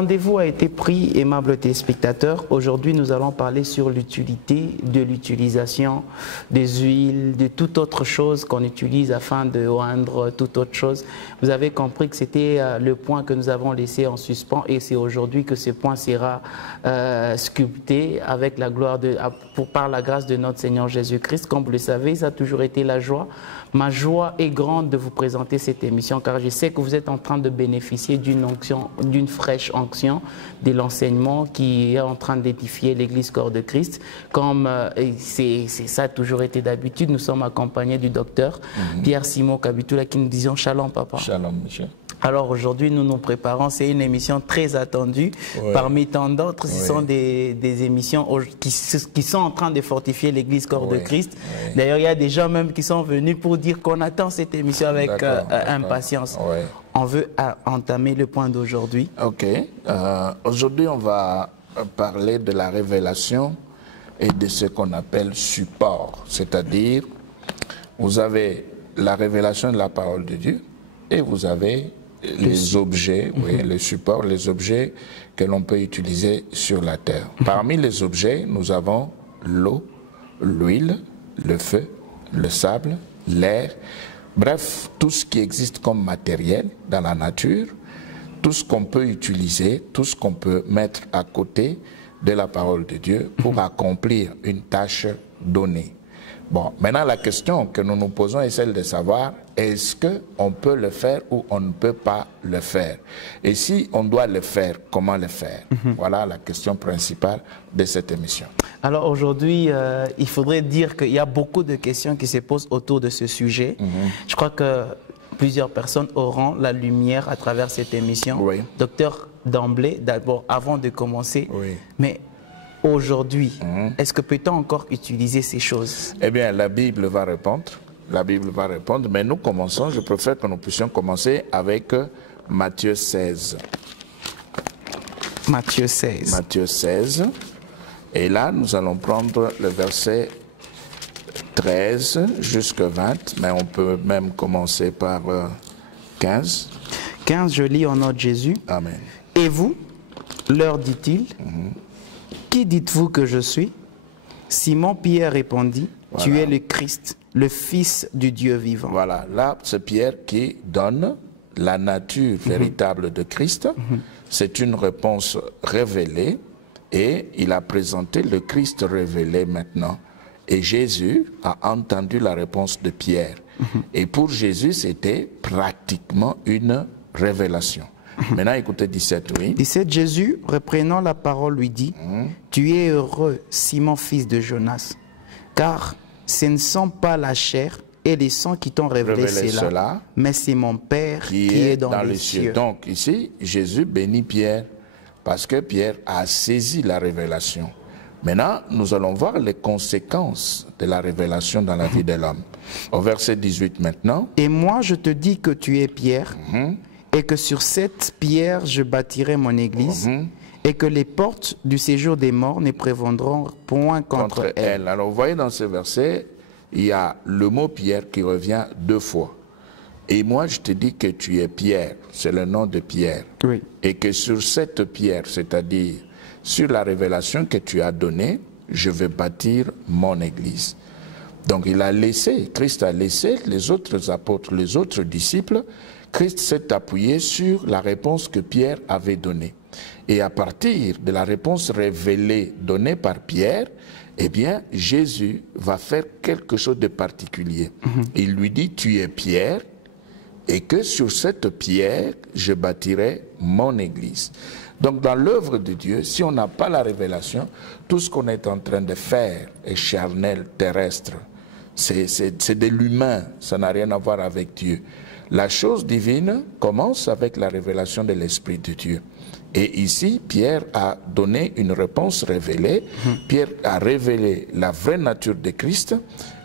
rendez-vous a été pris, aimables téléspectateurs. Aujourd'hui, nous allons parler sur l'utilité de l'utilisation des huiles, de toute autre chose qu'on utilise afin de oindre toute autre chose. Vous avez compris que c'était le point que nous avons laissé en suspens et c'est aujourd'hui que ce point sera sculpté avec la gloire par la grâce de notre Seigneur Jésus-Christ. Comme vous le savez, ça a toujours été la joie. Ma joie est grande de vous présenter cette émission car je sais que vous êtes en train de bénéficier d'une onction, d'une fraîche onction de l'enseignement qui est en train d'édifier l'Église Corps de Christ. Comme ça a toujours été d'habitude, nous sommes accompagnés du docteur Pierre-Simon Kabitula qui nous disons Shalom papa. Shalom monsieur. Alors aujourd'hui, nous nous préparons, c'est une émission très attendue. Parmi tant d'autres, ce sont des émissions qui sont en train de fortifier l'Église Corps de Christ. D'ailleurs, il y a des gens même qui sont venus pour dire qu'on attend cette émission avec impatience. On veut entamer le point d'aujourd'hui. Ok. Aujourd'hui, on va parler de la révélation et de ce qu'on appelle support. C'est-à-dire, vous avez la révélation de la parole de Dieu et vous avez les objets, les supports, les objets que l'on peut utiliser sur la terre. Parmi les objets, nous avons l'eau, l'huile, le feu, le sable, l'air, bref, tout ce qui existe comme matériel dans la nature, tout ce qu'on peut utiliser, tout ce qu'on peut mettre à côté de la parole de Dieu pour accomplir une tâche donnée. Bon, maintenant la question que nous nous posons est celle de savoir est-ce qu'on peut le faire ou on ne peut pas le faire? Et si on doit le faire, comment le faire? Voilà la question principale de cette émission. Alors aujourd'hui, il faudrait dire qu'il y a beaucoup de questions qui se posent autour de ce sujet. Je crois que plusieurs personnes auront la lumière à travers cette émission. Docteur, d'emblée, d'abord, avant de commencer, mais aujourd'hui, est-ce que peut-on encore utiliser ces choses? Eh bien, la Bible va répondre. La Bible va répondre, mais nous commençons, je préfère que nous puissions commencer avec Matthieu 16. Matthieu 16. Matthieu 16. Et là, nous allons prendre le verset 13 jusqu'à 20, mais on peut même commencer par 15. 15, je lis au nom de Jésus. Amen. Et vous, leur dit-il, qui dites-vous que je suis? Simon-Pierre répondit, tu es le Christ, le Fils du Dieu vivant. Voilà, là, c'est Pierre qui donne la nature véritable de Christ. C'est une réponse révélée et il a présenté le Christ révélé maintenant. Et Jésus a entendu la réponse de Pierre. Et pour Jésus, c'était pratiquement une révélation. Maintenant, écoutez 17, oui. 17, Jésus, reprenant la parole, lui dit, tu es heureux, Simon, fils de Jonas, car ce ne sont pas la chair et les sangs qui t'ont révélé cela, mais c'est mon Père qui est dans les cieux. Donc ici, Jésus bénit Pierre, parce que Pierre a saisi la révélation. Maintenant, nous allons voir les conséquences de la révélation dans la vie de l'homme. Au verset 18 maintenant. Et moi, je te dis que tu es Pierre, et que sur cette pierre, je bâtirai mon église, et que les portes du séjour des morts ne prévaudront point contre elle. Alors, vous voyez dans ce verset, il y a le mot Pierre qui revient 2 fois. Et moi, je te dis que tu es Pierre, c'est le nom de Pierre. Et que sur cette pierre, c'est-à-dire sur la révélation que tu as donnée, je vais bâtir mon église. Donc, il a laissé, Christ a laissé les autres apôtres, les autres disciples. Christ s'est appuyé sur la réponse que Pierre avait donnée. Et à partir de la réponse révélée donnée par Pierre, eh bien, Jésus va faire quelque chose de particulier. Il lui dit, tu es Pierre, et que sur cette pierre, je bâtirai mon église. Donc, dans l'œuvre de Dieu, si on n'a pas la révélation, tout ce qu'on est en train de faire est charnel, terrestre. C'est de l'humain, ça n'a rien à voir avec Dieu. La chose divine commence avec la révélation de l'Esprit de Dieu. Et ici, Pierre a donné une réponse révélée. Pierre a révélé la vraie nature de Christ.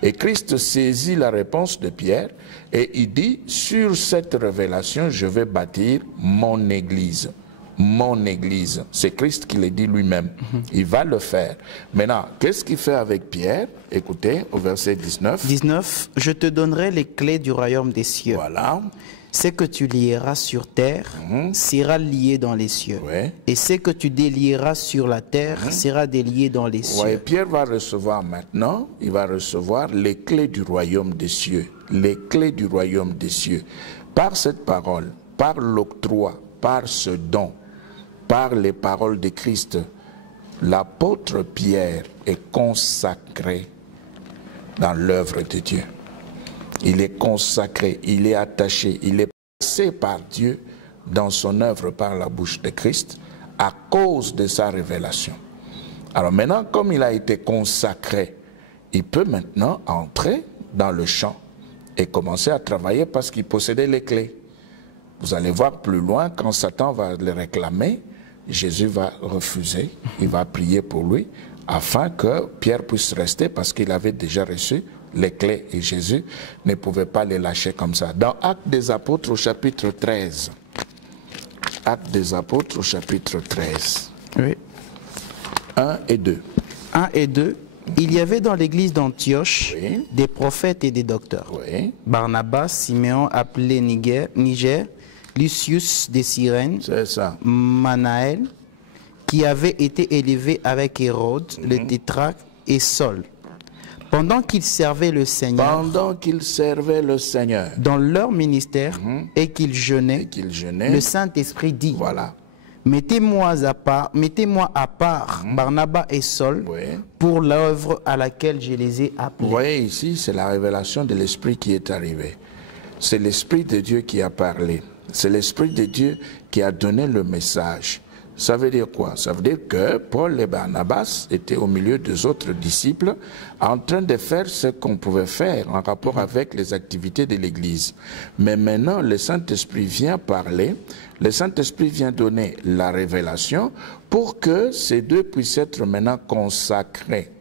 Et Christ saisit la réponse de Pierre. Et il dit, sur cette révélation, je vais bâtir mon église. Mon église. C'est Christ qui le dit lui-même. Il va le faire. Maintenant, qu'est-ce qu'il fait avec Pierre? Écoutez, au verset 19. 19, je te donnerai les clés du royaume des cieux. Voilà. Ce que tu lieras sur terre sera lié dans les cieux. Ouais. Et ce que tu délieras sur la terre sera délié dans les cieux. Ouais, Pierre va recevoir maintenant, il va recevoir les clés du royaume des cieux. Les clés du royaume des cieux. Par cette parole, par l'octroi, par ce don, par les paroles de Christ, l'apôtre Pierre est consacré dans l'œuvre de Dieu. Il est consacré, il est attaché, il est passé par Dieu dans son œuvre par la bouche de Christ à cause de sa révélation. Alors maintenant, comme il a été consacré, il peut maintenant entrer dans le champ et commencer à travailler parce qu'il possédait les clés. Vous allez voir plus loin, quand Satan va le réclamer, Jésus va refuser, il va prier pour lui, afin que Pierre puisse rester parce qu'il avait déjà reçu les clés et Jésus ne pouvait pas les lâcher comme ça. Dans Actes des Apôtres au chapitre 13, Actes des Apôtres au chapitre 13, Oui. 1 et 2. 1 et 2. Il y avait dans l'église d'Antioche Oui. des prophètes et des docteurs. Oui, Barnabas, Siméon appelé Niger, Lucius de Cyrène, c'est ça. Manaël, qui avait été élevé avec Hérode, le tétrarque, et Saul. Pendant qu'ils servaient le Seigneur, Pendant qu'ils servaient le Seigneur dans leur ministère, et qu'ils jeûnaient, et qu'ils jeûnaient, le Saint-Esprit dit, voilà. mettez-moi à part Barnabas et Saul Oui. pour l'œuvre à laquelle je les ai appelés. Vous voyez ici, c'est la révélation de l'Esprit qui est arrivée. C'est l'Esprit de Dieu qui a parlé. C'est l'Esprit de Dieu qui a donné le message. Ça veut dire quoi? Ça veut dire que Paul et Barnabas étaient au milieu des autres disciples en train de faire ce qu'on pouvait faire en rapport avec les activités de l'Église. Mais maintenant, le Saint-Esprit vient parler, le Saint-Esprit vient donner la révélation pour que ces deux puissent être maintenant consacrés.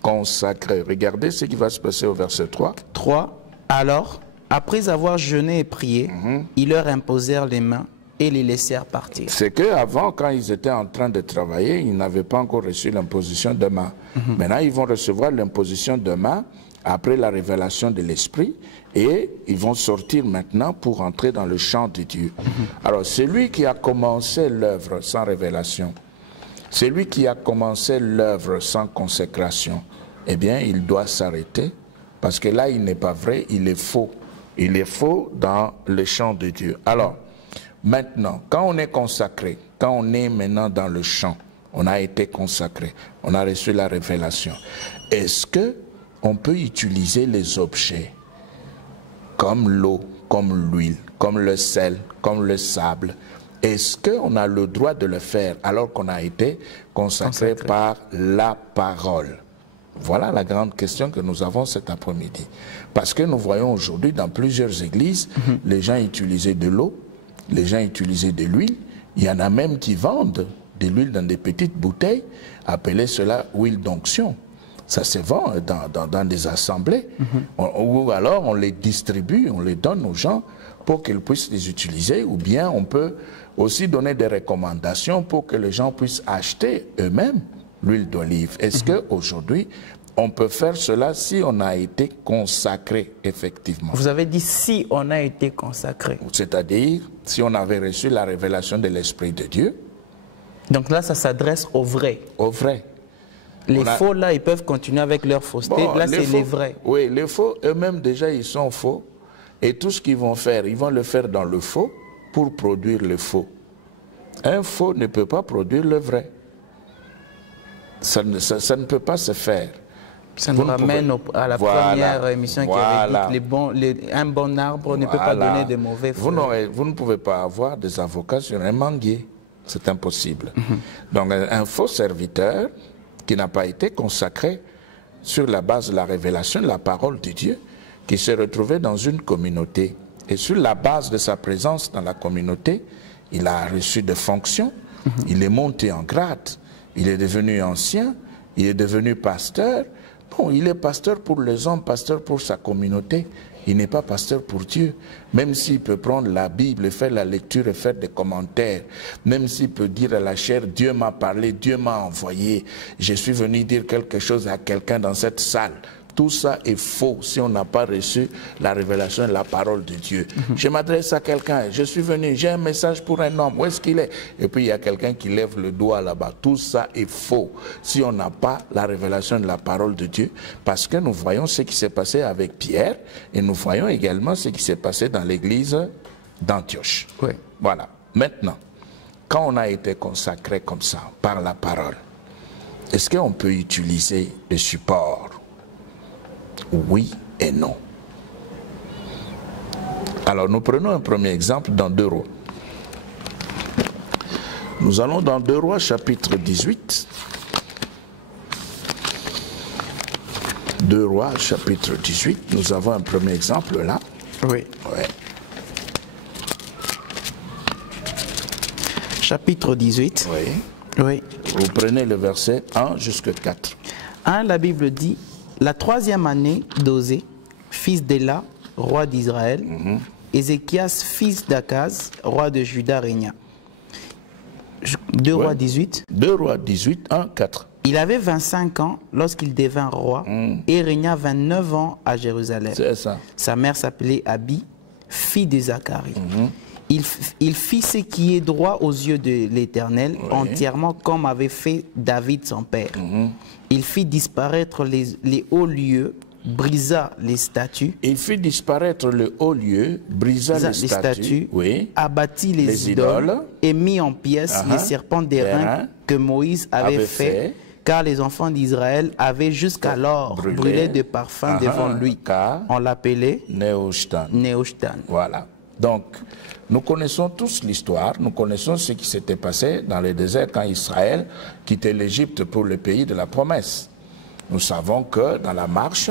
Consacrés. Regardez ce qui va se passer au verset 3. 3. Alors, après avoir jeûné et prié, ils leur imposèrent les mains et les laissèrent partir. C'est qu'avant, quand ils étaient en train de travailler, ils n'avaient pas encore reçu l'imposition de main. Maintenant, ils vont recevoir l'imposition de main après la révélation de l'Esprit et ils vont sortir maintenant pour entrer dans le champ de Dieu. Alors, celui qui a commencé l'œuvre sans révélation, celui qui a commencé l'œuvre sans consécration, eh bien, il doit s'arrêter parce que là, il n'est pas vrai, il est faux. Il est faux dans le champ de Dieu. Alors, maintenant, quand on est consacré, quand on est maintenant dans le champ, on a été consacré, on a reçu la révélation. Est-ce que on peut utiliser les objets comme l'eau, comme l'huile, comme le sel, comme le sable? Est-ce qu'on a le droit de le faire alors qu'on a été consacré par la parole? Voilà la grande question que nous avons cet après-midi. Parce que nous voyons aujourd'hui dans plusieurs églises, les gens utilisaient de l'eau, les gens utilisaient de l'huile. Il y en a même qui vendent de l'huile dans des petites bouteilles, appelées cela huile d'onction. Ça se vend dans des assemblées. Ou alors on les distribue, on les donne aux gens pour qu'ils puissent les utiliser. Ou bien on peut aussi donner des recommandations pour que les gens puissent acheter eux-mêmes l'huile d'olive. Est-ce qu'aujourd'hui, on peut faire cela si on a été consacré, effectivement? Vous avez dit si on a été consacré. C'est-à-dire, si on avait reçu la révélation de l'Esprit de Dieu. Donc là, ça s'adresse aux vrais. Aux vrais. Les faux, là, ils peuvent continuer avec leur fausseté. Bon, là, c'est les vrais. Oui, les faux, eux-mêmes, déjà, ils sont faux. Et tout ce qu'ils vont faire, ils vont le faire dans le faux pour produire le faux. Un faux ne peut pas produire le vrai. Ça ne peut pas se faire. Ça nous ramène à la première émission qui avait dit un bon arbre ne peut pas donner de mauvais fruits. Vous ne pouvez pas avoir des avocats sur un manguier. C'est impossible. Donc un faux serviteur qui n'a pas été consacré sur la base de la révélation de la parole de Dieu, qui s'est retrouvé dans une communauté. Et sur la base de sa présence dans la communauté, il a reçu des fonctions, il est monté en grade. Il est devenu ancien, il est devenu pasteur. Bon, il est pasteur pour les hommes, pasteur pour sa communauté. Il n'est pas pasteur pour Dieu. Même s'il peut prendre la Bible et faire la lecture et faire des commentaires, même s'il peut dire à la chair, Dieu m'a parlé, Dieu m'a envoyé, je suis venu dire quelque chose à quelqu'un dans cette salle. Tout ça est faux si on n'a pas reçu la révélation de la parole de Dieu. Je m'adresse à quelqu'un, je suis venu, j'ai un message pour un homme, où est-ce qu'il est? Et puis il y a quelqu'un qui lève le doigt là-bas. Tout ça est faux si on n'a pas la révélation de la parole de Dieu. Parce que nous voyons ce qui s'est passé avec Pierre et nous voyons également ce qui s'est passé dans l'église d'Antioche. Oui. Voilà. Maintenant, quand on a été consacré comme ça par la parole, est-ce qu'on peut utiliser le support? Oui et non. Alors nous prenons un premier exemple dans 2 Rois. Nous allons dans 2 Rois chapitre 18. 2 Rois chapitre 18. Nous avons un premier exemple là. Oui. Ouais. Chapitre 18. Oui. Oui. Vous prenez le verset 1 jusqu'à 4. 1, la Bible dit, la 3e année d'Osée, fils d'Éla, roi d'Israël, Ézéchias, fils d'Akaz, roi de Juda, régna. 2 Rois 18. 2 Rois 18, 1, 4. Il avait 25 ans lorsqu'il devint roi et régna 29 ans à Jérusalem. C'est ça. Sa mère s'appelait Abi, fille de Zacharie. Il fit ce qui est droit aux yeux de l'Éternel, entièrement comme avait fait David son père. Il fit disparaître les hauts lieux, brisa les statues. Il fit disparaître le haut lieu, brisa les statues, abattit les idoles et mit en pièces les serpents d'airain que Moïse avait fait, car les enfants d'Israël avaient jusqu'alors brûlé de parfums devant lui. On l'appelait Nehushtan. Voilà. Donc, nous connaissons tous l'histoire, nous connaissons ce qui s'était passé dans le désert quand Israël quittait l'Égypte pour le pays de la promesse. Nous savons que dans la marche,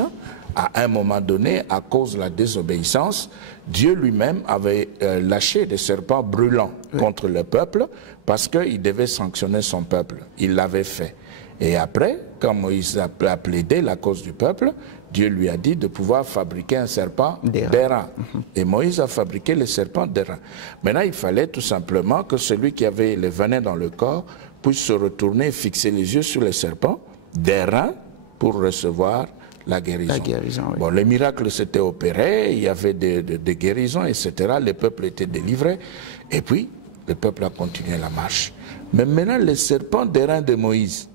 à un moment donné, à cause de la désobéissance, Dieu lui-même avait lâché des serpents brûlants contre le peuple parce qu'il devait sanctionner son peuple. Il l'avait fait. Et après, quand Moïse a plaidé la cause du peuple, Dieu lui a dit de pouvoir fabriquer un serpent d'airain. Et Moïse a fabriqué le serpent d'airain. Maintenant, il fallait tout simplement que celui qui avait le venin dans le corps puisse se retourner et fixer les yeux sur le serpent d'airain pour recevoir la guérison. Bon, le miracle s'était opéré, il y avait des guérisons, etc. Le peuple était délivré. Et puis, le peuple a continué la marche. Mais maintenant, le serpent d'airain de Moïse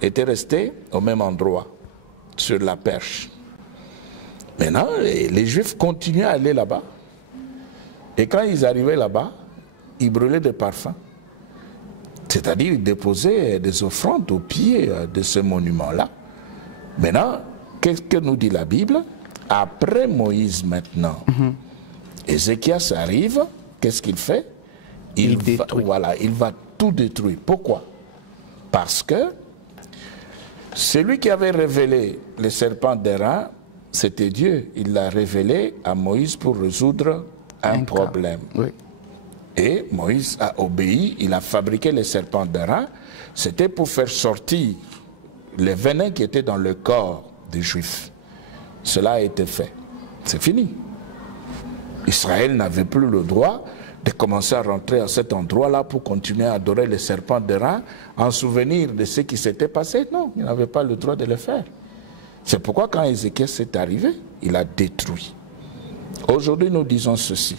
était resté au même endroit, sur la perche. Maintenant, les Juifs continuaient à aller là-bas. Et quand ils arrivaient là-bas, ils brûlaient des parfums. C'est-à-dire, ils déposaient des offrandes au pied de ce monument-là. Maintenant, qu'est-ce que nous dit la Bible? Après Moïse maintenant, Ézéchias arrive, qu'est-ce qu'il fait? Il va tout détruire. Pourquoi? Parce que celui qui avait révélé le serpent d'airain, c'était Dieu. Il l'a révélé à Moïse pour résoudre un problème. Et Moïse a obéi, il a fabriqué le serpent d'airain. C'était pour faire sortir les venins qui étaient dans le corps des Juifs. Cela a été fait. C'est fini. Israël n'avait plus le droit de commencer à rentrer à cet endroit-là pour continuer à adorer les serpents d'airain en souvenir de ce qui s'était passé. Non, il n'avait pas le droit de le faire. C'est pourquoi quand Ézéchias est arrivé, il a détruit. Aujourd'hui, nous disons ceci.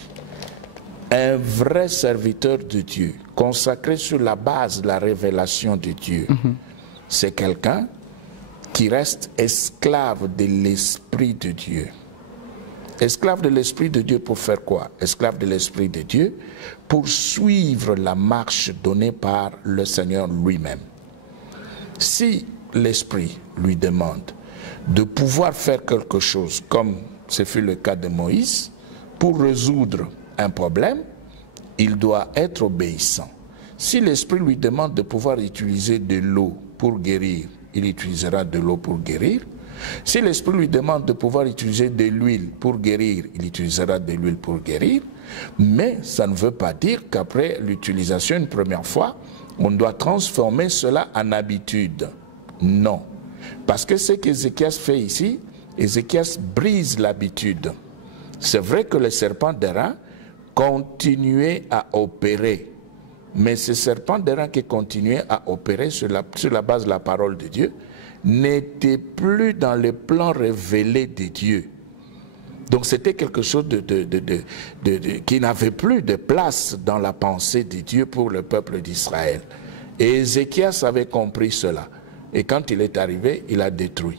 Un vrai serviteur de Dieu, consacré sur la base de la révélation de Dieu, c'est quelqu'un qui reste esclave de l'Esprit de Dieu. Esclave de l'Esprit de Dieu pour faire quoi? Esclave de l'Esprit de Dieu pour suivre la marche donnée par le Seigneur lui-même. Si l'Esprit lui demande de pouvoir faire quelque chose, comme ce fut le cas de Moïse, pour résoudre un problème, il doit être obéissant. Si l'Esprit lui demande de pouvoir utiliser de l'eau pour guérir, il utilisera de l'eau pour guérir. Si l'Esprit lui demande de pouvoir utiliser de l'huile pour guérir, il utilisera de l'huile pour guérir. Mais ça ne veut pas dire qu'après l'utilisation une première fois, on doit transformer cela en habitude. Non. Parce que ce qu'Ézéchias fait ici, Ézéchias brise l'habitude. C'est vrai que le serpent d'airain continuait à opérer. Mais ce serpent d'airain qui continuait à opérer sur la base de la parole de Dieu n'était plus dans le plan révélé de Dieu. Donc c'était quelque chose qui n'avait plus de place dans la pensée de Dieu pour le peuple d'Israël. Et Ézéchias avait compris cela. Et quand il est arrivé, il a détruit.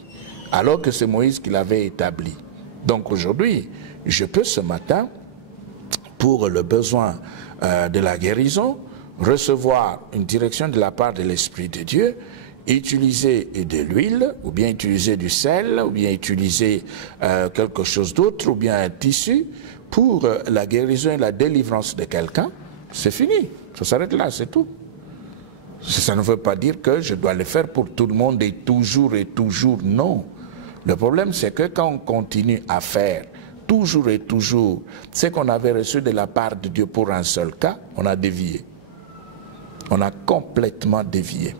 Alors que c'est Moïse qui l'avait établi. Donc aujourd'hui, je peux ce matin, pour le besoin de la guérison, recevoir une direction de la part de l'Esprit de Dieu, utiliser de l'huile, ou bien utiliser du sel, ou bien utiliser quelque chose d'autre, ou bien un tissu, pour la guérison et la délivrance de quelqu'un, c'est fini. Ça s'arrête là, c'est tout. Ça ne veut pas dire que je dois le faire pour tout le monde et toujours, non. Le problème, c'est que quand on continue à faire toujours et toujours ce qu'on avait reçu de la part de Dieu pour un seul cas, on a dévié. On a complètement dévié.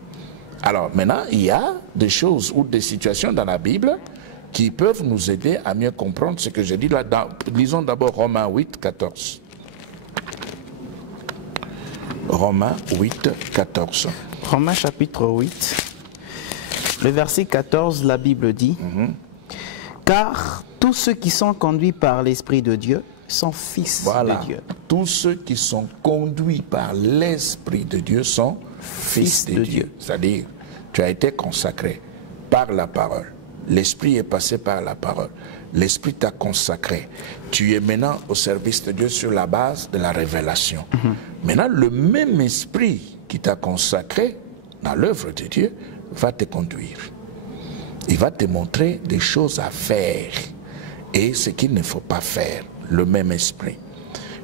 Alors maintenant, il y a des choses ou des situations dans la Bible qui peuvent nous aider à mieux comprendre ce que je dis là. Lisons d'abord Romains 8, 14. Romains 8, 14. Romains chapitre 8, le verset 14, la Bible dit Car tous ceux qui sont conduits par l'Esprit de Dieu sont fils de Dieu. Tous ceux qui sont conduits par l'Esprit de Dieu sont fils de Dieu. C'est-à-dire, tu as été consacré par la parole. L'Esprit est passé par la parole. L'Esprit t'a consacré. Tu es maintenant au service de Dieu sur la base de la révélation. Maintenant, le même Esprit qui t'a consacré dans l'œuvre de Dieu va te conduire. Il va te montrer des choses à faire et ce qu'il ne faut pas faire. Le même Esprit.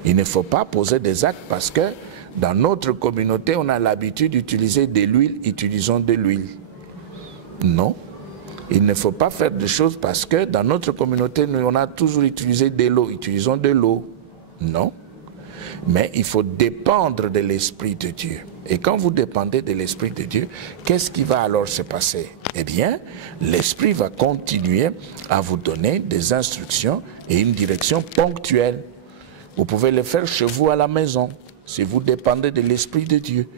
Il ne faut pas poser des actes parce que dans notre communauté, on a l'habitude d'utiliser de l'huile, utilisons de l'huile. Non. Il ne faut pas faire des choses parce que dans notre communauté, nous, on a toujours utilisé de l'eau, utilisons de l'eau. Non. Mais il faut dépendre de l'Esprit de Dieu. Et quand vous dépendez de l'Esprit de Dieu, qu'est-ce qui va alors se passer? Eh bien, l'Esprit va continuer à vous donner des instructions et une direction ponctuelle. Vous pouvez le faire chez vous à la maison, si vous dépendez de l'Esprit de Dieu.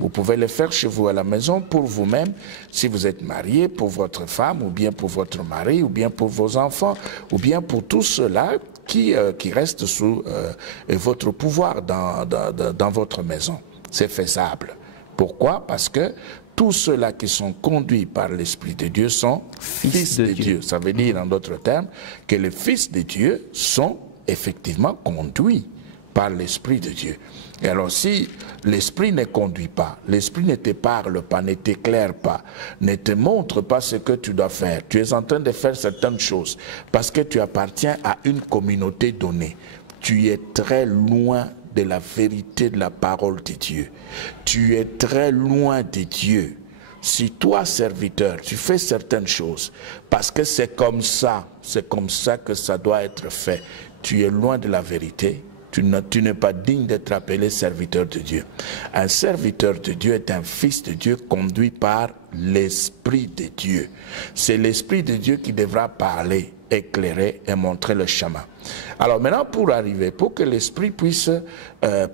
Vous pouvez le faire chez vous à la maison pour vous-même, si vous êtes marié, pour votre femme, ou bien pour votre mari, ou bien pour vos enfants, ou bien pour tous ceux-là qui restent sous votre pouvoir dans votre maison. C'est faisable. Pourquoi? Parce que tous ceux-là qui sont conduits par l'Esprit de Dieu sont fils de Dieu. Ça veut dire, en d'autres termes, que les fils de Dieu sont effectivement conduits par l'Esprit de Dieu. Et alors, si l'Esprit ne conduit pas, l'Esprit ne te parle pas, ne t'éclaire pas, ne te montre pas ce que tu dois faire, tu es en train de faire certaines choses parce que tu appartiens à une communauté donnée, tu es très loin de la vérité de la parole de Dieu. Tu es très loin de Dieu. Si toi, serviteur, tu fais certaines choses parce que c'est comme ça que ça doit être fait, tu es loin de la vérité. Tu n'es pas digne d'être appelé serviteur de Dieu. Un serviteur de Dieu est un fils de Dieu conduit par l'Esprit de Dieu. C'est l'Esprit de Dieu qui devra parler, éclairer et montrer le chemin. Alors maintenant, pour que l'Esprit puisse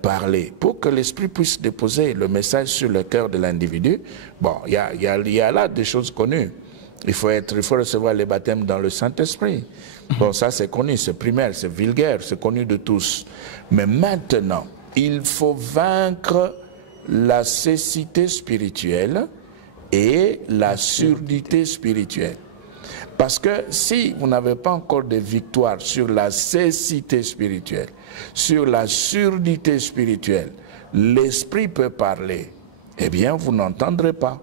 parler, pour que l'Esprit puisse déposer le message sur le cœur de l'individu, bon, il y a là des choses connues. Il faut recevoir le baptême dans le Saint-Esprit. Bon, ça c'est connu, c'est primaire, c'est vulgaire, c'est connu de tous. Mais maintenant, il faut vaincre la cécité spirituelle et la surdité spirituelle. Parce que si vous n'avez pas encore de victoire sur la cécité spirituelle, sur la surdité spirituelle, l'Esprit peut parler, eh bien vous n'entendrez pas.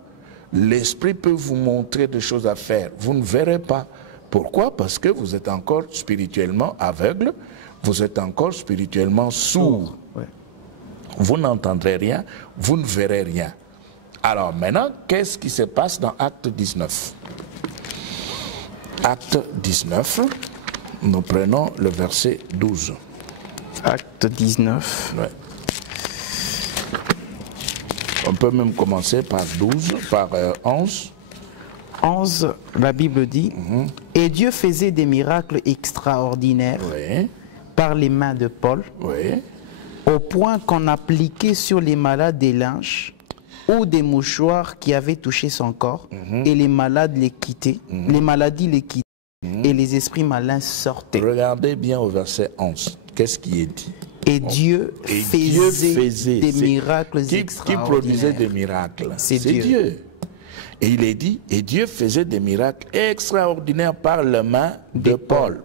L'Esprit peut vous montrer des choses à faire, vous ne verrez pas. Pourquoi? Parce que vous êtes encore spirituellement aveugle, vous êtes encore spirituellement sourd. Vous n'entendrez rien, vous ne verrez rien. Alors maintenant, qu'est-ce qui se passe dans Acte 19? Acte 19, nous prenons le verset 12. Acte 19. Ouais. On peut même commencer par 12, par 11. 11, la Bible dit, et Dieu faisait des miracles extraordinaires par les mains de Paul, au point qu'on appliquait sur les malades des lynches ou des mouchoirs qui avaient touché son corps, et les malades les quittaient, les maladies les quittaient, et les esprits malins sortaient. Regardez bien au verset 11. Qu'est-ce qui est dit? Et Dieu faisait des miracles extraordinaires. Qui produisait des miracles? C'est Dieu. Et il est dit, et Dieu faisait des miracles extraordinaires par la main de Paul.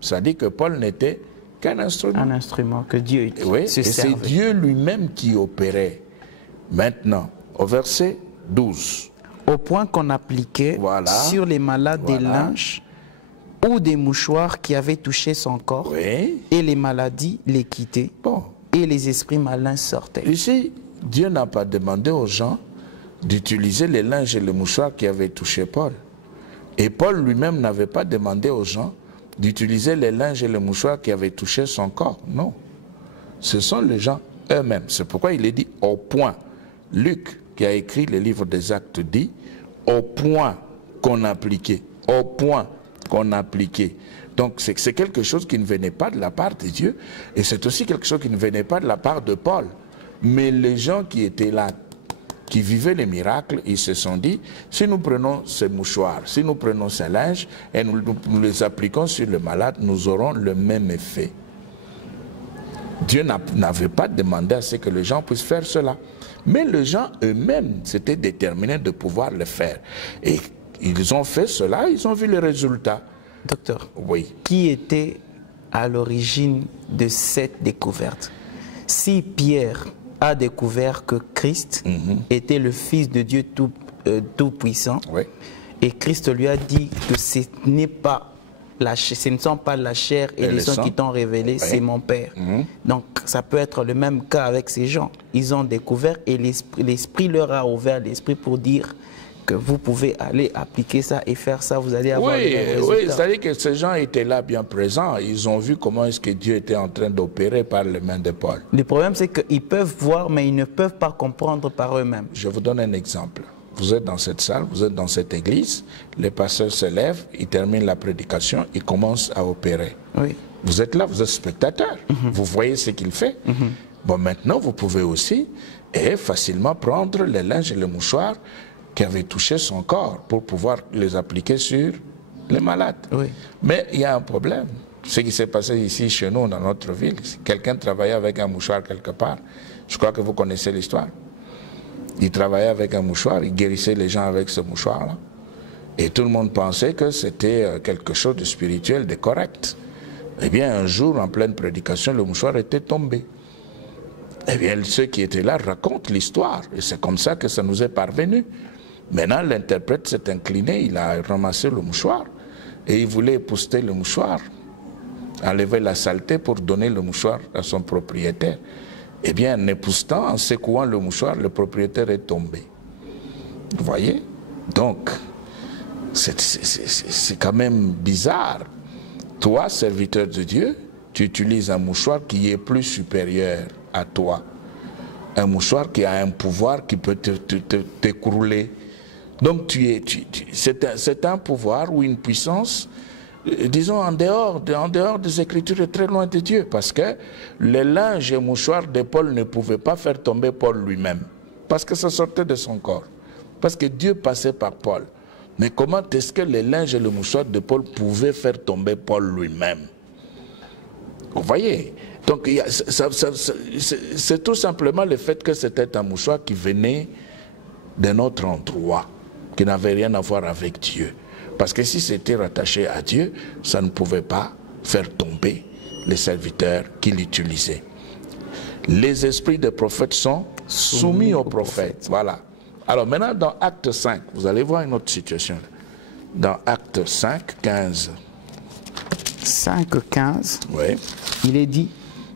Ça dit que Paul n'était qu'un instrument. Un instrument que Dieu oui, se et c'est Dieu lui-même qui opérait. Maintenant, au verset 12. Au point qu'on appliquait sur les malades des linges ou des mouchoirs qui avaient touché son corps, et les maladies les quittaient, et les esprits malins sortaient. Ici, Dieu n'a pas demandé aux gens d'utiliser les linges et les mouchoirs qui avaient touché Paul. Et Paul lui-même n'avait pas demandé aux gens d'utiliser les linges et les mouchoirs qui avaient touché son corps. Non. Ce sont les gens eux-mêmes. C'est pourquoi il est dit au point. Luc, qui a écrit le livre des Actes, dit au point qu'on appliquait. Au point qu'on appliquait. Donc c'est quelque chose qui ne venait pas de la part de Dieu. Et c'est aussi quelque chose qui ne venait pas de la part de Paul. Mais les gens qui étaient là, qui vivaient les miracles, ils se sont dit, si nous prenons ces mouchoirs, si nous prenons ces linges et nous les appliquons sur le malade, nous aurons le même effet. Dieu n'avait pas demandé à ce que les gens puissent faire cela. Mais les gens eux-mêmes s'étaient déterminés de pouvoir le faire. Et ils ont fait cela, ils ont vu les résultats. Docteur, oui. Qui était à l'origine de cette découverte? Si Pierre a découvert que Christ était le Fils de Dieu tout-puissant, et Christ lui a dit que ce ne sont pas la chair et le sang qui t'ont révélé, c'est mon Père. Donc ça peut être le même cas avec ces gens. Ils ont découvert et l'Esprit leur a ouvert l'esprit pour dire que vous pouvez aller appliquer ça et faire ça, vous allez avoir des résultats. Oui, c'est-à-dire que ces gens étaient là bien présents. Ils ont vu comment est-ce que Dieu était en train d'opérer par les mains de Paul. Le problème, c'est qu'ils peuvent voir, mais ils ne peuvent pas comprendre par eux-mêmes. Je vous donne un exemple. Vous êtes dans cette salle, vous êtes dans cette église, les pasteurs se lèvent, ils terminent la prédication, ils commencent à opérer. Oui. Vous êtes là, vous êtes spectateur. Vous voyez ce qu'il fait. Bon, maintenant, vous pouvez aussi facilement prendre les linges et les mouchoirs qui avaient touché son corps pour pouvoir les appliquer sur les malades. Oui. Mais il y a un problème. Ce qui s'est passé ici, chez nous, dans notre ville, quelqu'un travaillait avec un mouchoir quelque part. Je crois que vous connaissez l'histoire. Il travaillait avec un mouchoir, il guérissait les gens avec ce mouchoir-là. Et tout le monde pensait que c'était quelque chose de spirituel, de correct. Eh bien, un jour, en pleine prédication, le mouchoir était tombé. Eh bien, ceux qui étaient là racontent l'histoire. Et c'est comme ça que ça nous est parvenu. Maintenant, l'interprète s'est incliné, il a ramassé le mouchoir et il voulait épousseter le mouchoir, enlever la saleté pour donner le mouchoir à son propriétaire. Eh bien, en époussetant, en secouant le mouchoir, le propriétaire est tombé. Vous voyez? Donc, c'est quand même bizarre. Toi, serviteur de Dieu, tu utilises un mouchoir qui est plus supérieur à toi. Un mouchoir qui a un pouvoir qui peut t'écrouler. Donc c'est un pouvoir ou une puissance, disons en dehors des Écritures et très loin de Dieu, parce que les linges et mouchoirs de Paul ne pouvaient pas faire tomber Paul lui-même, parce que ça sortait de son corps, parce que Dieu passait par Paul. Mais comment est-ce que les linges et le mouchoir de Paul pouvaient faire tomber Paul lui-même? Vous voyez? Donc c'est tout simplement le fait que c'était un mouchoir qui venait d'un autre endroit, qui n'avait rien à voir avec Dieu. Parce que si c'était rattaché à Dieu, ça ne pouvait pas faire tomber les serviteurs qui l'utilisaient. Les esprits des prophètes sont soumis aux prophètes. Voilà. Alors maintenant, dans Acte 5, vous allez voir une autre situation. Dans Acte 5, 15. 5, 15. Oui. Il est dit,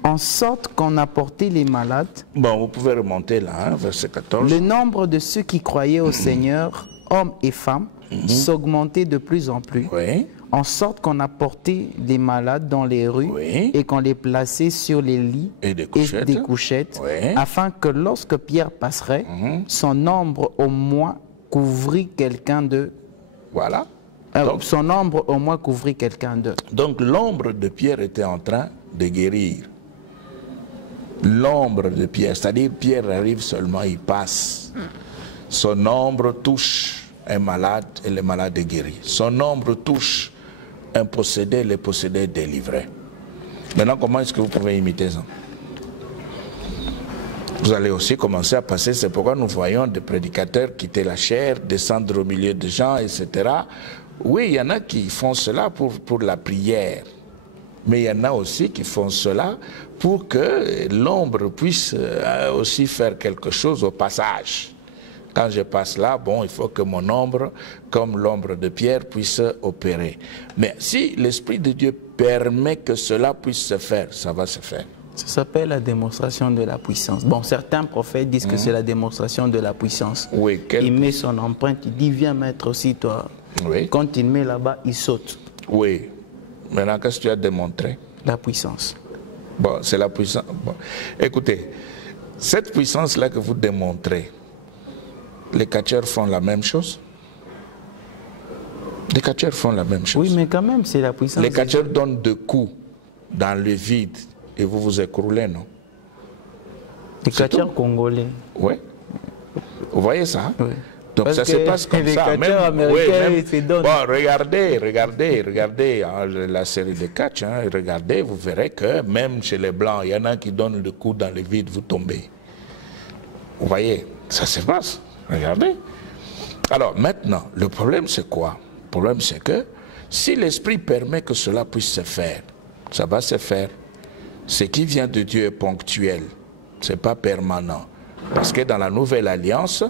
en sorte qu'on a porté les malades. Bon, vous pouvez remonter là, hein, verset 14. Le nombre de ceux qui croyaient au Seigneur, hommes et femmes, s'augmentait de plus en plus. Oui. En sorte qu'on a porté des malades dans les rues et qu'on les plaçait sur les lits et des couchettes, afin que lorsque Pierre passerait, son nombre au moins couvrit quelqu'un d'eux. Voilà. Son nombre au moins couvrit quelqu'un d'eux. Donc l'ombre de Pierre était en train de guérir. l'ombre de Pierre, c'est-à-dire Pierre arrive seulement, il passe. Son ombre touche un malade et le malade est guéri. Son ombre touche un possédé, le possédé est délivré. Maintenant, comment est-ce que vous pouvez imiter ça? Vous allez aussi commencer à passer, c'est pourquoi nous voyons des prédicateurs quitter la chair, descendre au milieu des gens, etc. Oui, il y en a qui font cela pour la prière, mais il y en a aussi qui font cela pour que l'ombre puisse aussi faire quelque chose au passage. Quand je passe là, bon, il faut que mon ombre, comme l'ombre de Pierre, puisse opérer. Mais si l'Esprit de Dieu permet que cela puisse se faire, ça va se faire. Ça s'appelle la démonstration de la puissance. Bon, certains prophètes disent que c'est la démonstration de la puissance. Oui, il met son empreinte, il dit, viens mettre aussi toi. Oui. Quand il met là-bas, il saute. Oui. Maintenant, qu'est-ce que tu as démontré? La puissance. Bon, c'est la puissance. Bon. Écoutez, cette puissance-là que vous démontrez, les catcheurs font la même chose? Les catcheurs font la même chose. Oui, mais quand même, c'est la puissance. Les catcheurs donnent des coups dans le vide. Et vous vous écroulez, non? Les catcheurs congolais. Oui. Vous voyez ça? Oui. Donc parce ça se passe comme les ça. Catcheurs américains, ils se donnent. Bon, regardez hein, la série de catch. Hein, regardez, vous verrez que même chez les Blancs, il y en a qui donnent le coup dans le vide, vous tombez. Vous voyez, ça se passe. Regardez. Alors maintenant, le problème c'est quoi? Le problème c'est que si l'Esprit permet que cela puisse se faire, ça va se faire. Ce qui vient de Dieu est ponctuel, ce n'est pas permanent. Parce que dans la Nouvelle Alliance,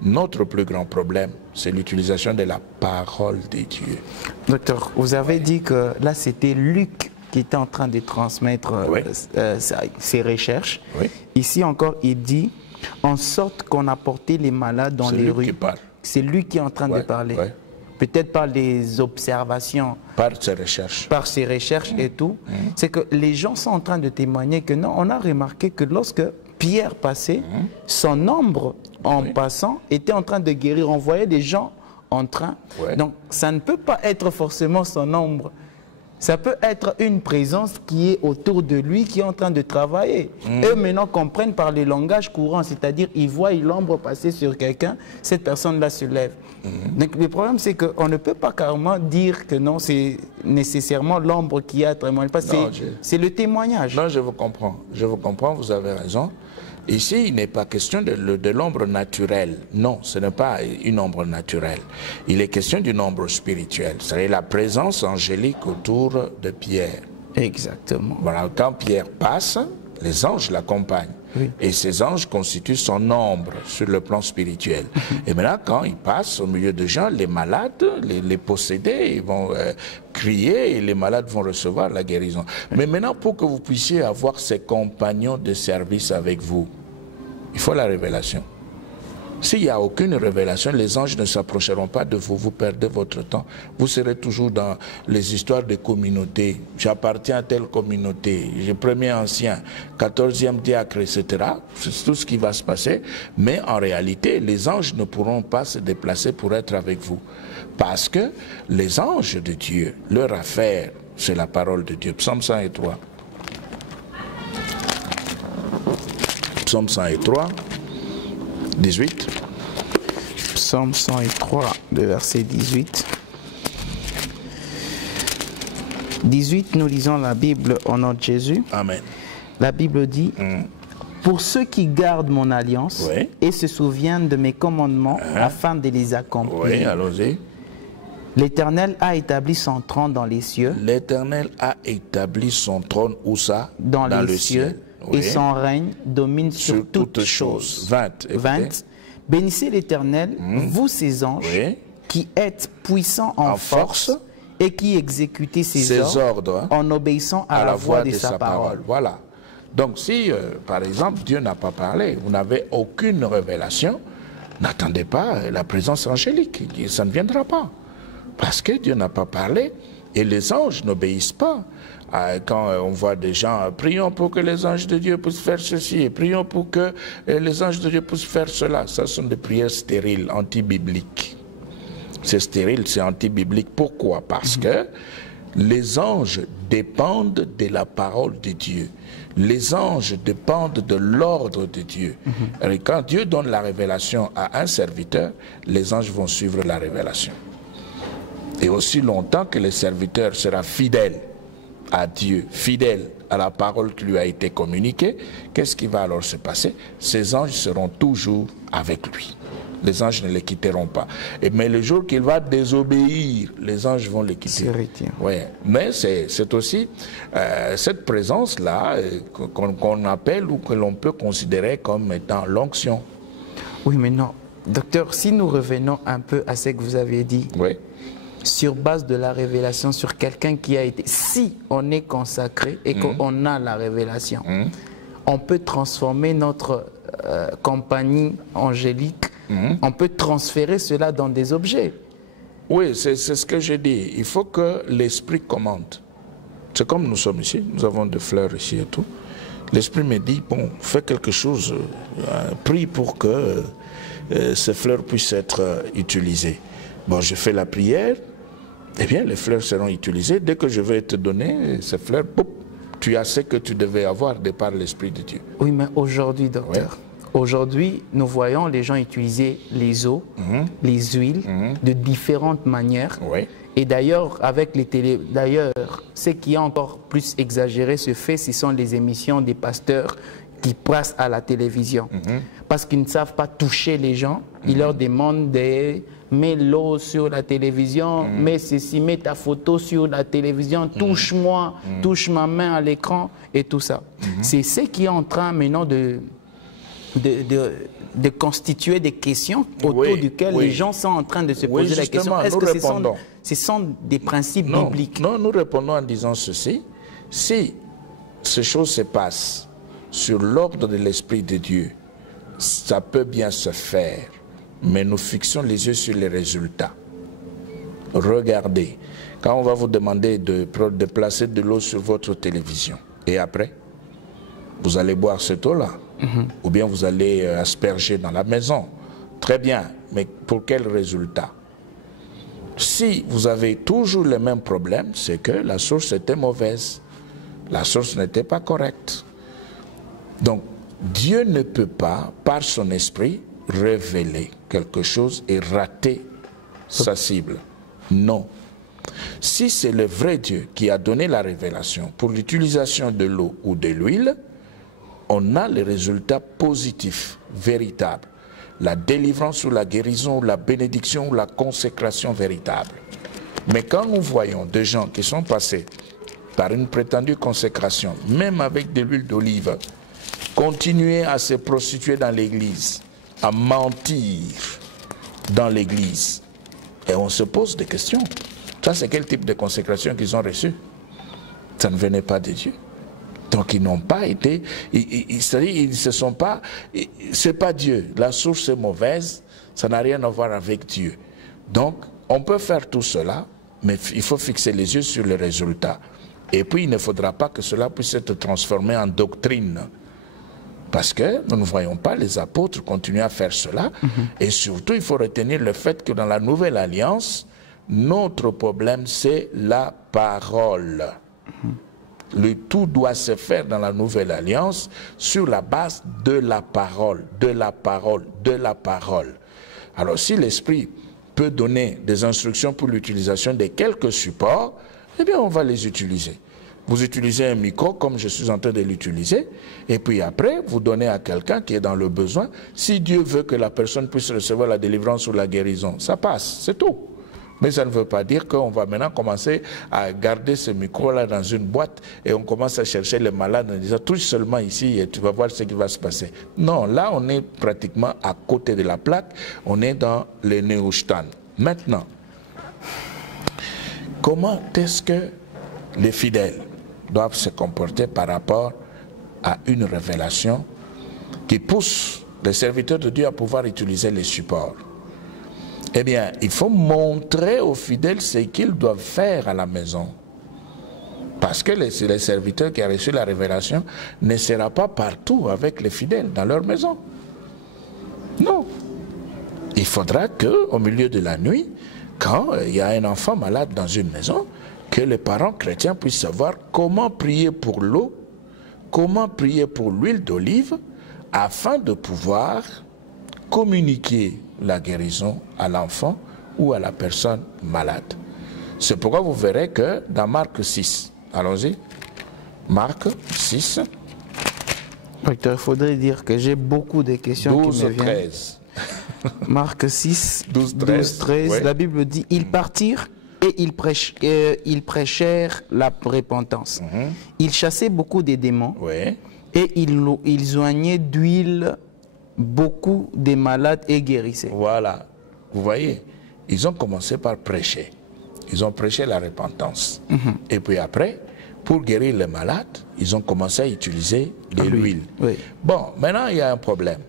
notre plus grand problème, c'est l'utilisation de la parole de Dieu. Docteur, vous avez dit que là, c'était Luc qui était en train de transmettre ses recherches. Oui. Ici encore, il dit, en sorte qu'on a porté les malades dans les rues. C'est lui qui est en train de parler. Oui. Peut-être par les observations. Par ses recherches. Par ses recherches et tout. C'est que les gens sont en train de témoigner que non, on a remarqué que lorsque Pierre passait, son ombre, en passant, était en train de guérir. On voyait des gens en train. Donc, ça ne peut pas être forcément son ombre. Ça peut être une présence qui est autour de lui, qui est en train de travailler. Eux, maintenant, comprennent par les langages courants, c'est-à-dire, ils voient l'ombre passer sur quelqu'un, cette personne-là se lève. Donc, le problème, c'est qu'on ne peut pas carrément dire que non, c'est nécessairement l'ombre qui a témoigné. C'est le témoignage. Non, je vous comprends, vous avez raison. Ici, il n'est pas question de l'ombre naturelle. Non, ce n'est pas une ombre naturelle. Il est question d'une ombre spirituelle. C'est la présence angélique autour de Pierre. Exactement. Voilà, quand Pierre passe, les anges l'accompagnent. Oui. Et ces anges constituent son ombre sur le plan spirituel. Et maintenant, quand il passe au milieu de gens, les malades, les possédés, ils vont crier et les malades vont recevoir la guérison. Mais maintenant, pour que vous puissiez avoir ces compagnons de service avec vous, il faut la révélation. S'il n'y a aucune révélation, les anges ne s'approcheront pas de vous, vous perdez votre temps. Vous serez toujours dans les histoires de communautés. J'appartiens à telle communauté, j'ai premier ancien, 14e diacre, etc. C'est tout ce qui va se passer. Mais en réalité, les anges ne pourront pas se déplacer pour être avec vous. Parce que les anges de Dieu, leur affaire, c'est la parole de Dieu. Psaume 103. Psaume 103. 18. Psaume 103, le verset 18. 18, nous lisons la Bible au nom de Jésus. Amen. La Bible dit, pour ceux qui gardent mon alliance et se souviennent de mes commandements afin de les accomplir. Oui, allons-y. L'Éternel a établi son trône dans les cieux. L'Éternel a établi son trône, où ça? Dans les cieux. Et son règne domine sur toutes choses. 20. Bénissez l'Éternel, vous ses anges, qui êtes puissants en force et qui exécutez ses ordres en obéissant à la voix de sa parole. Voilà. Donc si, par exemple, Dieu n'a pas parlé, vous n'avez aucune révélation, n'attendez pas la présence angélique, ça ne viendra pas. Parce que Dieu n'a pas parlé et les anges n'obéissent pas. Quand on voit des gens, prions pour que les anges de Dieu puissent faire ceci, prions pour que les anges de Dieu puissent faire cela. Ça sont des prières stériles, anti-bibliques. C'est stérile, c'est anti-biblique. Pourquoi? Parce que Les anges dépendent de la parole de Dieu. Les anges dépendent de l'ordre de Dieu. Et quand Dieu donne la révélation à un serviteur, les anges vont suivre la révélation. Et aussi longtemps que le serviteur sera fidèle à Dieu, fidèle à la parole qui lui a été communiquée, qu'est-ce qui va alors se passer? Ces anges seront toujours avec lui. Les anges ne les quitteront pas. Mais le jour qu'il va désobéir, les anges vont les quitter. Ouais. Mais c'est aussi cette présence-là qu'on appelle ou que l'on peut considérer comme étant l'onction. Oui, mais non. Docteur, si nous revenons un peu à ce que vous avez dit, oui. Sur base de la révélation, sur quelqu'un qui a été... Si on est consacré et qu'on a la révélation, on peut transformer notre compagnie angélique, on peut transférer cela dans des objets. Oui, c'est ce que j'ai dit. Il faut que l'esprit commande. C'est comme nous sommes ici, nous avons des fleurs ici et tout. L'esprit me dit, bon, fais quelque chose, prie pour que ces fleurs puissent être utilisées. Bon, je fais la prière, eh bien, les fleurs seront utilisées. Dès que je vais te donner ces fleurs, boum, tu as ce que tu devais avoir de par l'Esprit de Dieu. Oui, mais aujourd'hui, docteur, aujourd'hui, nous voyons les gens utiliser les eaux, les huiles, de différentes manières. Oui. Et d'ailleurs, avec les télé... D'ailleurs, ce qui est encore plus exagéré ce fait, ce sont les émissions des pasteurs qui passent à la télévision. Parce qu'ils ne savent pas toucher les gens. Ils leur demandent de mettre l'eau sur la télévision, mets ceci, mets ta photo sur la télévision, touche-moi, touche ma main à l'écran et tout ça. C'est ce qui est en train maintenant de constituer des questions autour duquel les gens sont en train de se poser la question. Est-ce que ce sont des principes bibliques? Non, nous répondons en disant ceci. Si ces choses se passent sur l'ordre de l'Esprit de Dieu, ça peut bien se faire, mais nous fixons les yeux sur les résultats. Regardez, quand on va vous demander de placer de l'eau sur votre télévision, et après, vous allez boire cette eau-là, ou bien vous allez asperger dans la maison. Très bien, mais pour quel résultat? Si vous avez toujours le même problème, c'est que la source était mauvaise. La source n'était pas correcte. Donc, Dieu ne peut pas, par son esprit, révéler quelque chose et rater sa cible. Non. Si c'est le vrai Dieu qui a donné la révélation pour l'utilisation de l'eau ou de l'huile, on a les résultats positifs, véritables. La délivrance ou la guérison, ou la bénédiction ou la consécration véritable. Mais quand nous voyons des gens qui sont passés par une prétendue consécration, même avec de l'huile d'olive, continuer à se prostituer dans l'église, à mentir dans l'église, et on se pose des questions. Ça, c'est quel type de consécration qu'ils ont reçu? Ça ne venait pas de Dieu. Donc ils n'ont pas été, c'est-à-dire ils se sont pas, c'est pas Dieu, la source est mauvaise, ça n'a rien à voir avec Dieu. Donc on peut faire tout cela, mais il faut fixer les yeux sur le résultat. Et puis il ne faudra pas que cela puisse être transformé en doctrine. Parce que nous ne voyons pas les apôtres continuer à faire cela. Et surtout, il faut retenir le fait que dans la Nouvelle Alliance, notre problème, c'est la parole. Le tout doit se faire dans la Nouvelle Alliance sur la base de la parole, de la parole, de la parole. Alors, si l'Esprit peut donner des instructions pour l'utilisation de quelques supports, eh bien, on va les utiliser. Vous utilisez un micro comme je suis en train de l'utiliser, et puis après, vous donnez à quelqu'un qui est dans le besoin. Si Dieu veut que la personne puisse recevoir la délivrance ou la guérison, ça passe, c'est tout. Mais ça ne veut pas dire qu'on va maintenant commencer à garder ce micro-là dans une boîte et on commence à chercher les malades en disant touche seulement ici et tu vas voir ce qui va se passer. Non, là on est pratiquement à côté de la plaque, on est dans le néo-shtan. Maintenant, comment est-ce que les fidèles doivent se comporter par rapport à une révélation qui pousse les serviteurs de Dieu à pouvoir utiliser les supports? Eh bien, il faut montrer aux fidèles ce qu'ils doivent faire à la maison. Parce que les serviteurs qui ont reçu la révélation ne seront pas partout avec les fidèles dans leur maison. Non. Il faudra qu'au milieu de la nuit, quand il y a un enfant malade dans une maison, que les parents chrétiens puissent savoir comment prier pour l'eau, comment prier pour l'huile d'olive, afin de pouvoir communiquer la guérison à l'enfant ou à la personne malade. C'est pourquoi vous verrez que dans Marc 6, allons-y, Marc 6. Docteur, il faudrait dire que j'ai beaucoup de questions 12, qui me viennent. 13. Marc 6, 12, 13, ouais. La Bible dit, ils partirent et ils prêchèrent la repentance. Ils chassaient beaucoup de démons Oui. et ils oignaient d'huile beaucoup de malades et guérissaient. Voilà. Vous voyez, ils ont commencé par prêcher. Ils ont prêché la repentance. Et puis après, pour guérir les malades, ils ont commencé à utiliser de l'huile. Oui. Bon, maintenant, il y a un problème.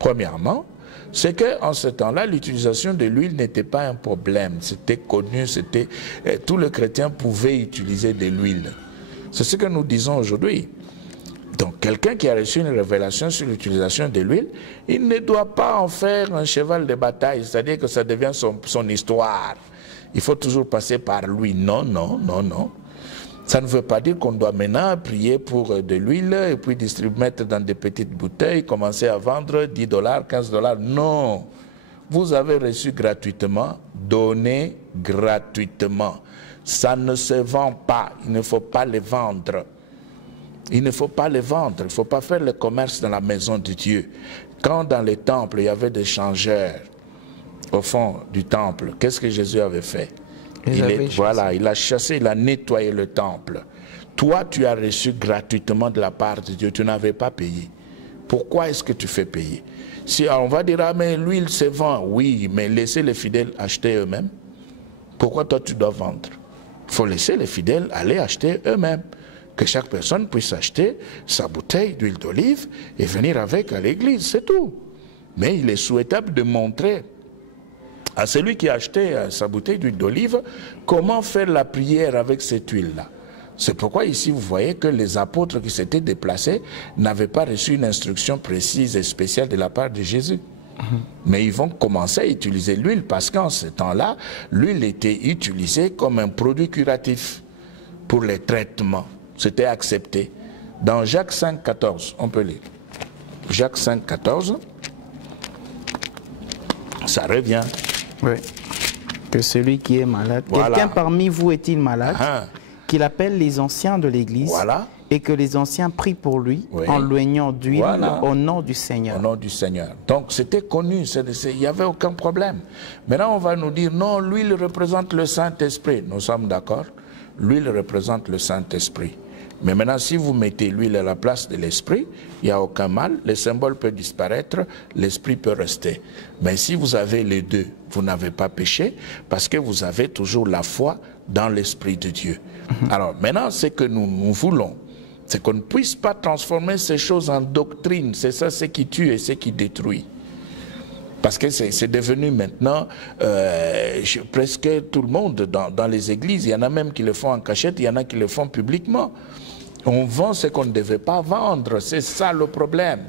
Premièrement, c'est qu'en ce temps-là, l'utilisation de l'huile n'était pas un problème. C'était connu, tous les chrétiens pouvaient utiliser de l'huile. C'est ce que nous disons aujourd'hui. Donc, quelqu'un qui a reçu une révélation sur l'utilisation de l'huile, il ne doit pas en faire un cheval de bataille, c'est-à-dire que ça devient son histoire. Il faut toujours passer par lui. Non, non, non, non. Ça ne veut pas dire qu'on doit maintenant prier pour de l'huile et puis mettre dans des petites bouteilles, commencer à vendre 10 $, 15 $. Non. Vous avez reçu gratuitement, donnez gratuitement. Ça ne se vend pas. Il ne faut pas les vendre. Il ne faut pas les vendre. Il ne faut pas faire le commerce dans la maison de Dieu. Quand dans les temples, il y avait des changeurs au fond du temple, qu'est-ce que Jésus avait fait? Voilà, il a chassé, il a nettoyé le temple. Toi, tu as reçu gratuitement de la part de Dieu, tu n'avais pas payé. Pourquoi est-ce que tu fais payer? Si on va dire, ah mais l'huile se vend, oui, mais laissez les fidèles acheter eux-mêmes. Pourquoi toi tu dois vendre? Il faut laisser les fidèles aller acheter eux-mêmes. Que chaque personne puisse acheter sa bouteille d'huile d'olive et venir avec à l'église, c'est tout. Mais il est souhaitable de montrer à celui qui a acheté sa bouteille d'huile d'olive comment faire la prière avec cette huile-là. C'est pourquoi ici vous voyez que les apôtres qui s'étaient déplacés n'avaient pas reçu une instruction précise et spéciale de la part de Jésus. Mais ils vont commencer à utiliser l'huile parce qu'en ce temps-là, l'huile était utilisée comme un produit curatif pour les traitements. C'était accepté. Dans Jacques 5, 14, on peut lire. Jacques 5, 14, ça revient. Oui. Que celui qui est malade. Voilà. Quelqu'un parmi vous est-il malade? Qu'il appelle les anciens de l'église. Voilà. Et que les anciens prient pour lui, oui, en l'oignant d'huile, voilà, au nom du Seigneur. Au nom du Seigneur. Donc c'était connu, il n'y avait aucun problème. Maintenant on va nous dire, non, l'huile représente le Saint-Esprit. Nous sommes d'accord? L'huile représente le Saint-Esprit. Mais maintenant, si vous mettez l'huile à la place de l'esprit, il n'y a aucun mal, le symbole peut disparaître, l'esprit peut rester. Mais si vous avez les deux, vous n'avez pas péché, parce que vous avez toujours la foi dans l'esprit de Dieu. Alors maintenant, ce que nous voulons, c'est qu'on ne puisse pas transformer ces choses en doctrine. C'est ça ce qui tue et ce qui détruit. Parce que c'est devenu maintenant presque tout le monde dans les églises. Il y en a même qui le font en cachette, il y en a qui le font publiquement. On vend ce qu'on ne devait pas vendre. C'est ça le problème.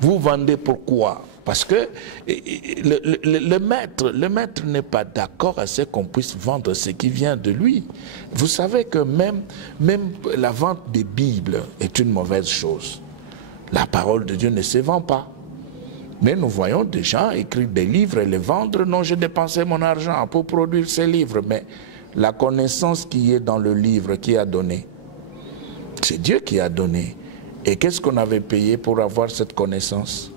Vous vendez pourquoi? Parce que le maître n'est pas d'accord à ce qu'on puisse vendre ce qui vient de lui. Vous savez que même la vente des Bibles est une mauvaise chose. La parole de Dieu ne se vend pas. Mais nous voyons des gens écrire des livres et les vendre. Non, j'ai dépensé mon argent pour produire ces livres. Mais la connaissance qui est dans le livre, qui a donné? C'est Dieu qui a donné. Et qu'est-ce qu'on avait payé pour avoir cette connaissance?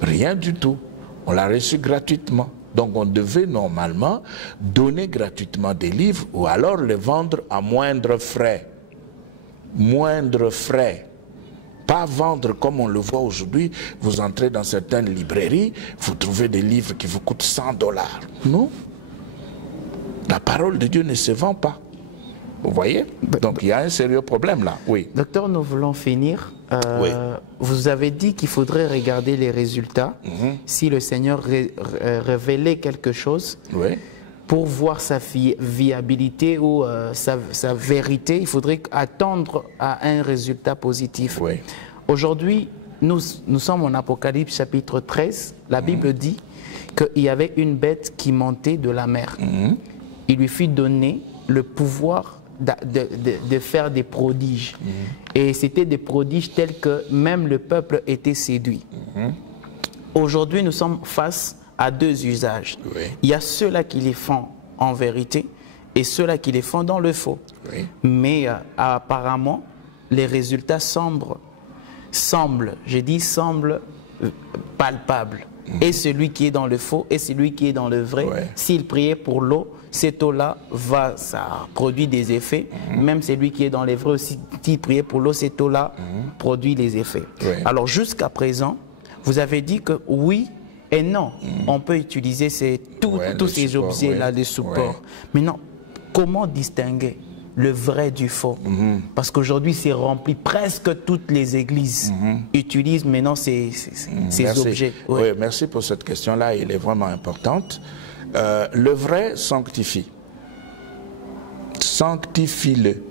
Rien du tout. On l'a reçu gratuitement. Donc on devait normalement donner gratuitement des livres ou alors les vendre à moindre frais. Moindre frais. Pas vendre comme on le voit aujourd'hui. Vous entrez dans certaines librairies, vous trouvez des livres qui vous coûtent 100 $. Non. La parole de Dieu ne se vend pas. Vous voyez? Donc il y a un sérieux problème là. Oui. Docteur, nous voulons finir. Oui. Vous avez dit qu'il faudrait regarder les résultats. Si le Seigneur révélait quelque chose, oui, pour voir sa viabilité ou sa vérité, il faudrait attendre à un résultat positif. Oui. Aujourd'hui, nous sommes en Apocalypse chapitre 13. La Bible dit qu'il y avait une bête qui montait de la mer. Il lui fut donné le pouvoir de faire des prodiges. Et c'était des prodiges tels que même le peuple était séduit. Aujourd'hui, nous sommes face à deux usages. Oui. Il y a ceux-là qui les font en vérité et ceux-là qui les font dans le faux. Oui. Mais apparemment, les résultats semblent palpables. Et celui qui est dans le faux et celui qui est dans le vrai, s'il priait pour l'eau, cette eau-là ça produit des effets. Même celui qui est dans les vrais aussi, s'il priait pour l'eau, cette eau-là produit les effets. Alors jusqu'à présent, vous avez dit que oui et non, on peut utiliser tous ces objets-là, les supports. Mais non, comment distinguer le vrai du faux? Parce qu'aujourd'hui, c'est rempli. Presque toutes les églises utilisent maintenant ces objets. Oui, merci pour cette question-là. Elle est vraiment importante. Le vrai sanctifie. Sanctifie-le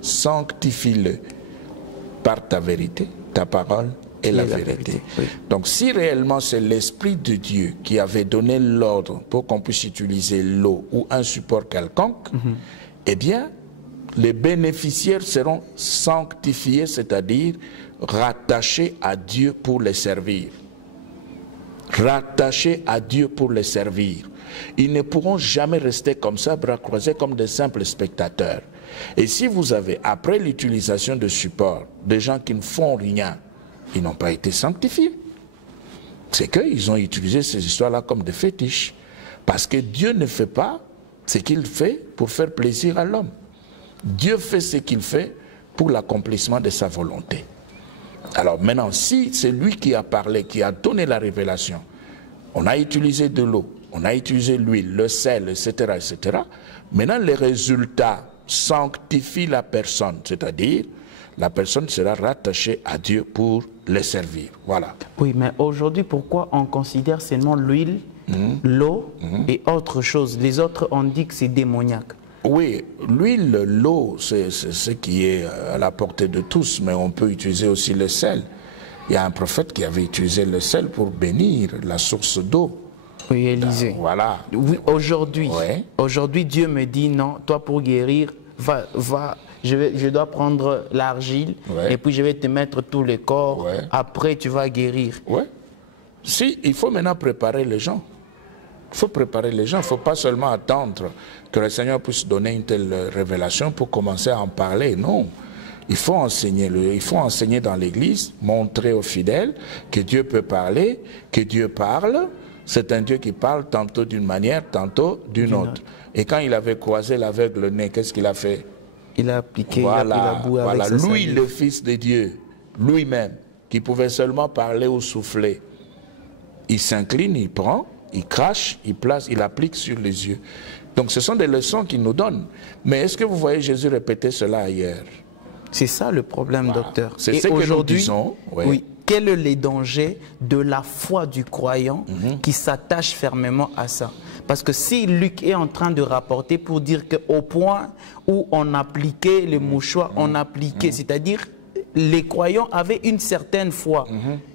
par ta vérité, ta parole et la vérité. Oui. Donc, si réellement c'est l'Esprit de Dieu qui avait donné l'ordre pour qu'on puisse utiliser l'eau ou un support quelconque, eh bien, les bénéficiaires seront sanctifiés, c'est-à-dire rattachés à Dieu pour les servir. Rattachés à Dieu pour les servir. Ils ne pourront jamais rester comme ça, bras croisés, comme des simples spectateurs. Et si vous avez, après l'utilisation de supports, des gens qui ne font rien, ils n'ont pas été sanctifiés. C'est qu'ils ont utilisé ces histoires-là comme des fétiches. Parce que Dieu ne fait pas ce qu'il fait pour faire plaisir à l'homme. Dieu fait ce qu'il fait pour l'accomplissement de sa volonté. Alors maintenant, si c'est lui qui a parlé, qui a donné la révélation, on a utilisé de l'eau, on a utilisé l'huile, le sel, etc., etc. Maintenant, les résultats sanctifient la personne, c'est-à-dire la personne sera rattachée à Dieu pour les servir. Voilà. Oui, mais aujourd'hui, pourquoi on considère seulement l'huile, l'eau et autre chose? Les autres, on dit que c'est démoniaque. Oui, l'huile, l'eau, c'est ce qui est à la portée de tous, mais on peut utiliser aussi le sel. Il y a un prophète qui avait utilisé le sel pour bénir la source d'eau. Oui, Élisée. Voilà. Oui, aujourd'hui, Dieu me dit non, toi pour guérir, va, je dois prendre l'argile et puis je vais te mettre tout le corps. Après, tu vas guérir. Oui. Si, il faut maintenant préparer les gens. Il faut préparer les gens. Il ne faut pas seulement attendre que le Seigneur puisse donner une telle révélation pour commencer à en parler. Non. Il faut enseigner, il faut enseigner dans l'Église, montrer aux fidèles que Dieu peut parler, que Dieu parle. C'est un Dieu qui parle tantôt d'une manière, tantôt d'une autre. Et quand il avait croisé l'aveugle le nez, qu'est-ce qu'il a fait? Il a appliqué, il a pris la boue avec sa lui, salive. Le Fils de Dieu, lui-même, qui pouvait seulement parler ou souffler, il s'incline, il prend, il crache, il place, il applique sur les yeux. Donc ce sont des leçons qu'il nous donne. Mais est-ce que vous voyez Jésus répéter cela ailleurs? C'est ça le problème, docteur. C'est ce que nous disons. Oui. Quel est le danger de la foi du croyant qui s'attache fermement à ça? Parce que si Luc est en train de rapporter pour dire qu'au point où on appliquait le mouchoir, on appliquait, c'est-à-dire les croyants avaient une certaine foi.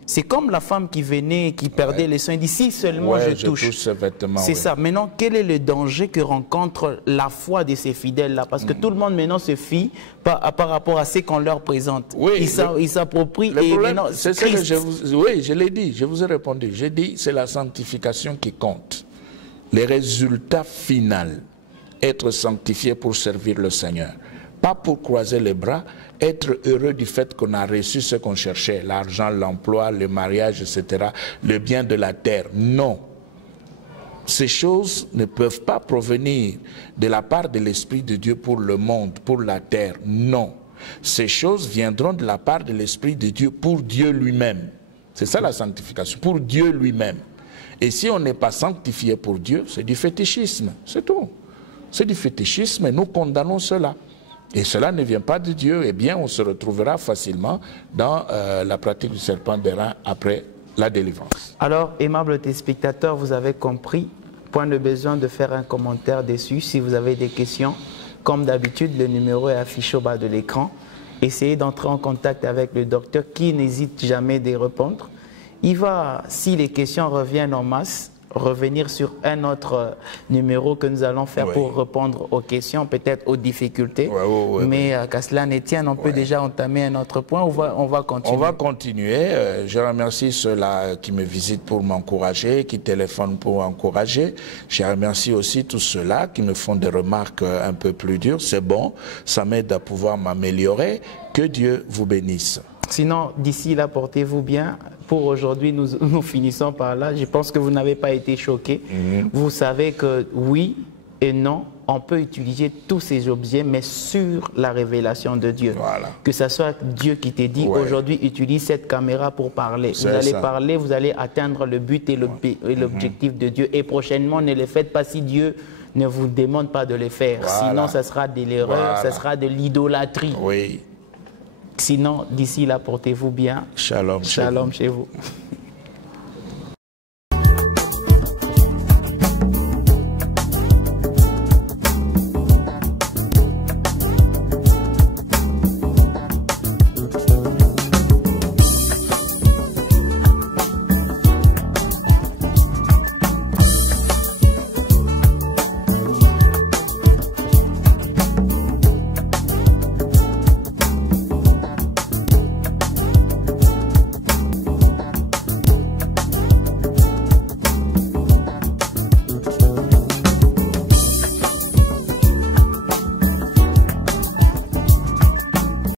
C'est comme la femme qui venait, qui perdait les seins, il dit si seulement je touche ce vêtement. C'est ça. Maintenant, quel est le danger que rencontre la foi de ces fidèles-là? Parce que tout le monde maintenant se fie par rapport à ce qu'on leur présente. Oui, ils s'approprient et maintenant c'est ce que oui, je l'ai dit, je vous ai répondu. J'ai dit c'est la sanctification qui compte. Les résultats finaux, être sanctifié pour servir le Seigneur. Pas pour croiser les bras, être heureux du fait qu'on a reçu ce qu'on cherchait, l'argent, l'emploi, le mariage, etc., le bien de la terre. Non. Ces choses ne peuvent pas provenir de la part de l'Esprit de Dieu pour le monde, pour la terre. Non. Ces choses viendront de la part de l'Esprit de Dieu pour Dieu lui-même. C'est ça la sanctification, pour Dieu lui-même. Et si on n'est pas sanctifié pour Dieu, c'est du fétichisme, c'est tout. C'est du fétichisme et nous condamnons cela. Et cela ne vient pas de Dieu, eh bien on se retrouvera facilement dans la pratique du serpent d'airain après la délivrance. Alors, aimables téléspectateurs, vous avez compris, point de besoin de faire un commentaire dessus. Si vous avez des questions, comme d'habitude, le numéro est affiché au bas de l'écran. Essayez d'entrer en contact avec le docteur qui n'hésite jamais de répondre. Il va, si les questions reviennent en masse, revenir sur un autre numéro que nous allons faire pour répondre aux questions, peut-être aux difficultés. Mais qu'à cela ne tienne, on peut déjà entamer un autre point. On va continuer. On va continuer. Je remercie ceux-là qui me visitent pour m'encourager, qui téléphonent pour m'encourager. Je remercie aussi tous ceux-là qui me font des remarques un peu plus dures. C'est bon, ça m'aide à pouvoir m'améliorer. Que Dieu vous bénisse. Sinon, d'ici là, portez-vous bien. Pour aujourd'hui, nous finissons par là. Je pense que vous n'avez pas été choqués. Vous savez que oui et non, on peut utiliser tous ces objets, mais sur la révélation de Dieu. Voilà. Que ce soit Dieu qui te dit, aujourd'hui, utilise cette caméra pour parler. Vous allez parler, vous allez atteindre le but et l'objectif de Dieu. Et prochainement, ne le faites pas si Dieu ne vous demande pas de le faire. Sinon, ça sera de l'erreur, ça sera de l'idolâtrie. Oui. Sinon, d'ici là, portez-vous bien. Shalom. Shalom chez vous.